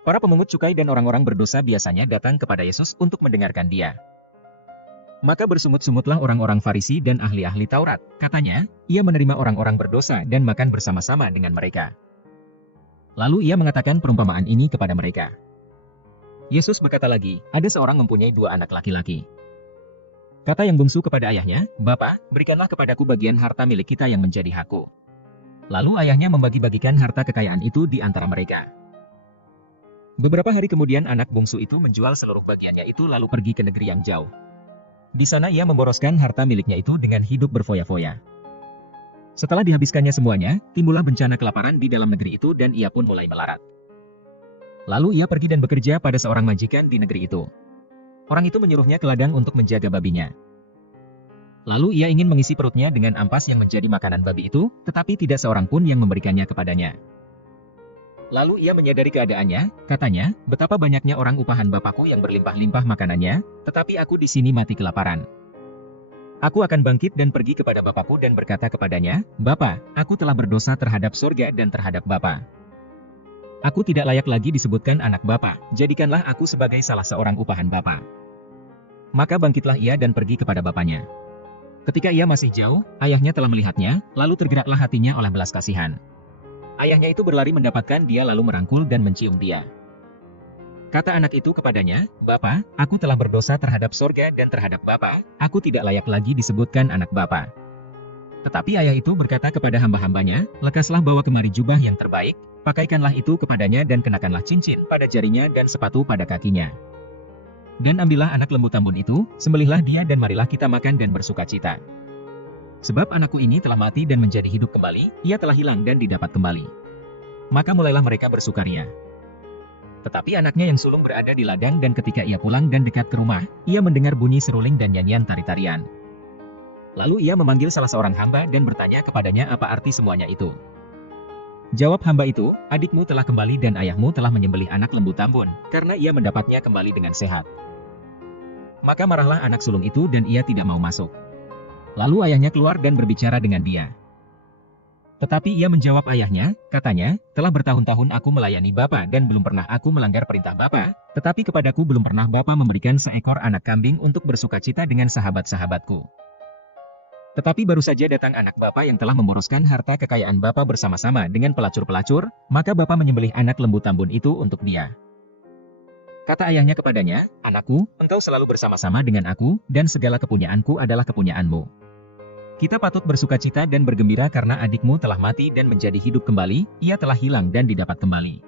Para pemungut cukai dan orang-orang berdosa biasanya datang kepada Yesus untuk mendengarkan Dia. Maka bersungut-sungutlah orang-orang Farisi dan ahli-ahli Taurat. Katanya, ia menerima orang-orang berdosa dan makan bersama-sama dengan mereka. Lalu ia mengatakan perumpamaan ini kepada mereka. Yesus berkata lagi, ada seorang mempunyai 2 anak laki-laki. Kata yang bungsu kepada ayahnya, "Bapa, berikanlah kepadaku bagian harta milik kita yang menjadi hakku." Lalu ayahnya membagi-bagikan harta kekayaan itu di antara mereka. Beberapa hari kemudian anak bungsu itu menjual seluruh bagiannya itu lalu pergi ke negeri yang jauh. Di sana ia memboroskan harta miliknya itu dengan hidup berfoya-foya. Setelah dihabiskannya semuanya, timbullah bencana kelaparan di dalam negeri itu dan ia pun mulai melarat. Lalu ia pergi dan bekerja pada seorang majikan di negeri itu. Orang itu menyuruhnya ke ladang untuk menjaga babinya. Lalu ia ingin mengisi perutnya dengan ampas yang menjadi makanan babi itu, tetapi tidak seorang pun yang memberikannya kepadanya. Lalu ia menyadari keadaannya, katanya, betapa banyaknya orang upahan bapakku yang berlimpah-limpah makanannya, tetapi aku di sini mati kelaparan. Aku akan bangkit dan pergi kepada bapakku dan berkata kepadanya, Bapa, aku telah berdosa terhadap surga dan terhadap Bapa. Aku tidak layak lagi disebutkan anak Bapa, jadikanlah aku sebagai salah seorang upahan Bapa. Maka bangkitlah ia dan pergi kepada bapaknya. Ketika ia masih jauh, ayahnya telah melihatnya, lalu tergeraklah hatinya oleh belas kasihan. Ayahnya itu berlari mendapatkan dia lalu merangkul dan mencium dia. Kata anak itu kepadanya, Bapa, aku telah berdosa terhadap sorga dan terhadap Bapa, aku tidak layak lagi disebutkan anak Bapa. Tetapi ayah itu berkata kepada hamba-hambanya, lekaslah bawa kemari jubah yang terbaik, pakaikanlah itu kepadanya dan kenakanlah cincin pada jarinya dan sepatu pada kakinya. Dan ambillah anak lembu tambun itu, sembelihlah dia dan marilah kita makan dan bersukacita. Sebab anakku ini telah mati dan menjadi hidup kembali, ia telah hilang dan didapat kembali. Maka mulailah mereka bersukaria. Tetapi anaknya yang sulung berada di ladang dan ketika ia pulang dan dekat ke rumah, ia mendengar bunyi seruling dan nyanyian tari-tarian. Lalu ia memanggil salah seorang hamba dan bertanya kepadanya apa arti semuanya itu. Jawab hamba itu, adikmu telah kembali dan ayahmu telah menyembelih anak lembu tambun, karena ia mendapatnya kembali dengan sehat. Maka marahlah anak sulung itu dan ia tidak mau masuk. Lalu ayahnya keluar dan berbicara dengan dia. Tetapi ia menjawab ayahnya, katanya, telah bertahun-tahun aku melayani Bapa dan belum pernah aku melanggar perintah Bapa, tetapi kepadaku belum pernah Bapa memberikan seekor anak kambing untuk bersukacita dengan sahabat-sahabatku. Tetapi baru saja datang anak Bapa yang telah memboroskan harta kekayaan Bapa bersama-sama dengan pelacur-pelacur, maka Bapa menyembelih anak lembu tambun itu untuk dia. Kata ayahnya kepadanya, anakku, engkau selalu bersama-sama dengan aku, dan segala kepunyaanku adalah kepunyaanmu. Kita patut bersukacita dan bergembira karena adikmu telah mati dan menjadi hidup kembali, ia telah hilang dan didapat kembali.